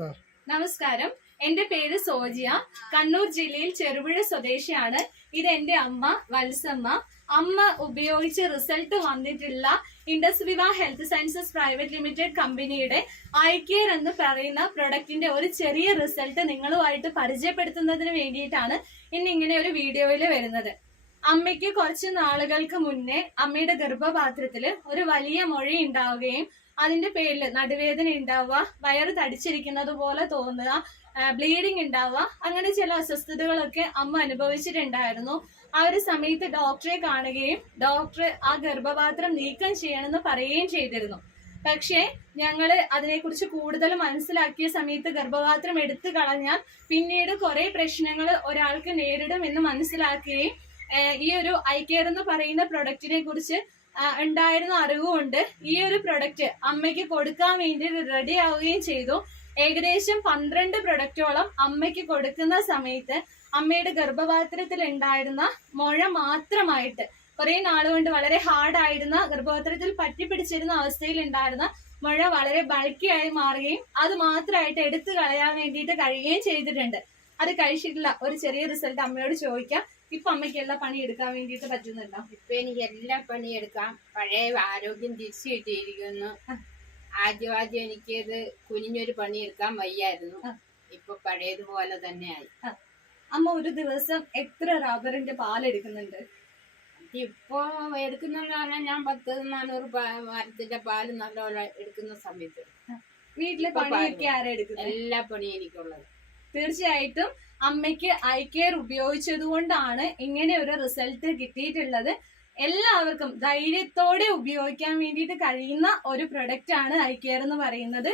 നമസ്കാരം, എന്റെ പേര് സോജിയ. കണ്ണൂർ ജില്ലയിൽ ചെറുപുഴ സ്വദേശിയാണ്. ഇത് എന്റെ അമ്മ വത്സമ്മ. അമ്മ ഉപയോഗിച്ച് റിസൾട്ട് വന്നിട്ടുള്ള ഇൻഡസ് വിവ ഹെൽത്ത് സയൻസസ് പ്രൈവറ്റ് ലിമിറ്റഡ് കമ്പനിയുടെ ഐകെയർ എന്ന് പറയുന്ന പ്രൊഡക്റ്റിന്റെ ഒരു ചെറിയ റിസൾട്ട് നിങ്ങളുമായിട്ട് പരിചയപ്പെടുത്തുന്നതിന് വേണ്ടിയിട്ടാണ് ഇന്ന് ഇങ്ങനെ ഒരു വീഡിയോയിൽ വരുന്നത്. അമ്മയ്ക്ക് കുറച്ച് നാളുകൾക്ക് മുന്നേ അമ്മയുടെ ഗർഭപാത്രത്തിൽ ഒരു വലിയ മൊഴ ഉണ്ടാവുകയും അതിന്റെ പേരിൽ നടുവേദന ഉണ്ടാവുക, വയറ് തടിച്ചിരിക്കുന്നത് പോലെ തോന്നുക, ബ്ലീഡിങ് ഉണ്ടാവുക, അങ്ങനെ ചില അസ്വസ്ഥതകളൊക്കെ അമ്മ അനുഭവിച്ചിട്ടുണ്ടായിരുന്നു. ആ ഒരു സമയത്ത് ഡോക്ടറെ കാണുകയും ഡോക്ടർ ആ ഗർഭപാത്രം നീക്കം ചെയ്യണമെന്ന് പറയുകയും ചെയ്തിരുന്നു. പക്ഷേ ഞങ്ങള് അതിനെക്കുറിച്ച് കൂടുതൽ മനസ്സിലാക്കിയ സമയത്ത് ഗർഭപാത്രം എടുത്തു കളഞ്ഞാൽ പിന്നീട് കുറെ പ്രശ്നങ്ങൾ ഒരാൾക്ക് നേരിടും എന്ന് മനസ്സിലാക്കുകയും ഈ ഒരു ഐകെയർ എന്ന് പറയുന്ന പ്രൊഡക്റ്റിനെ കുറിച്ച് ഉണ്ടായിരുന്ന അറിവുകൊണ്ട് ഈ ഒരു പ്രൊഡക്റ്റ് അമ്മയ്ക്ക് കൊടുക്കാൻ വേണ്ടി റെഡി ആവുകയും ചെയ്തു. ഏകദേശം 12 പ്രൊഡക്റ്റോളം അമ്മയ്ക്ക് കൊടുക്കുന്ന സമയത്ത് അമ്മയുടെ ഗർഭപാത്രത്തിൽ ഉണ്ടായിരുന്ന മുഴ മാത്രമായിട്ട് കുറെ നാളുകൊണ്ട് വളരെ ഹാർഡായിരുന്ന ഗർഭപാത്രത്തിൽ പറ്റിപ്പിടിച്ചിരുന്ന അവസ്ഥയിൽ ഉണ്ടായിരുന്ന മുഴ വളരെ ബൾക്കിയായി മാറുകയും അത് മാത്രമായിട്ട് എടുത്തു കളയാൻ വേണ്ടിയിട്ട് കഴിയുകയും ചെയ്തിട്ടുണ്ട്. അത് കഴിച്ചിട്ടുള്ള ഒരു ചെറിയ റിസൾട്ട് അമ്മയോട് ചോദിക്കാം. ഇപ്പൊ അമ്മയ്ക്ക് എല്ലാ പണി എടുക്കാൻ വേണ്ടിയിട്ട് പറ്റുന്നുണ്ടോ? ഇപ്പൊ എനിക്ക് എല്ലാ പണിയെടുക്കാം. പഴയ ആരോഗ്യം തിരിച്ചു കിട്ടിയിരിക്കുന്നു. ആദ്യം എനിക്കത് കുനിഞ്ഞൊരു പണിയെടുക്കാൻ വയ്യായിരുന്നു. ഇപ്പൊ പഴയതുപോലെ തന്നെയായി. അമ്മ ഒരു ദിവസം എത്ര റബ്ബറിന്റെ പാലെടുക്കുന്നുണ്ട്? ഇപ്പൊ എടുക്കുന്നെന്ന് പറഞ്ഞാൽ ഞാൻ 10-400 മരത്തിന്റെ പാല് നല്ലപോലെ എടുക്കുന്ന സമയത്ത് വീട്ടിലെ പണിയൊക്കെ ആരാ എടുക്കുന്നത്? എല്ലാ പണിയും എനിക്കുള്ളത്. തീർച്ചയായിട്ടും അമ്മയ്ക്ക് ഐകെയർ ഉപയോഗിച്ചത് കൊണ്ടാണ് ഇങ്ങനെ ഒരു റിസൾട്ട് കിട്ടിയിട്ടുള്ളത്. എല്ലാവർക്കും ധൈര്യത്തോടെ ഉപയോഗിക്കാൻ വേണ്ടിയിട്ട് കഴിയുന്ന ഒരു പ്രൊഡക്റ്റ് ആണ് ഐകെയർ എന്ന് പറയുന്നത്.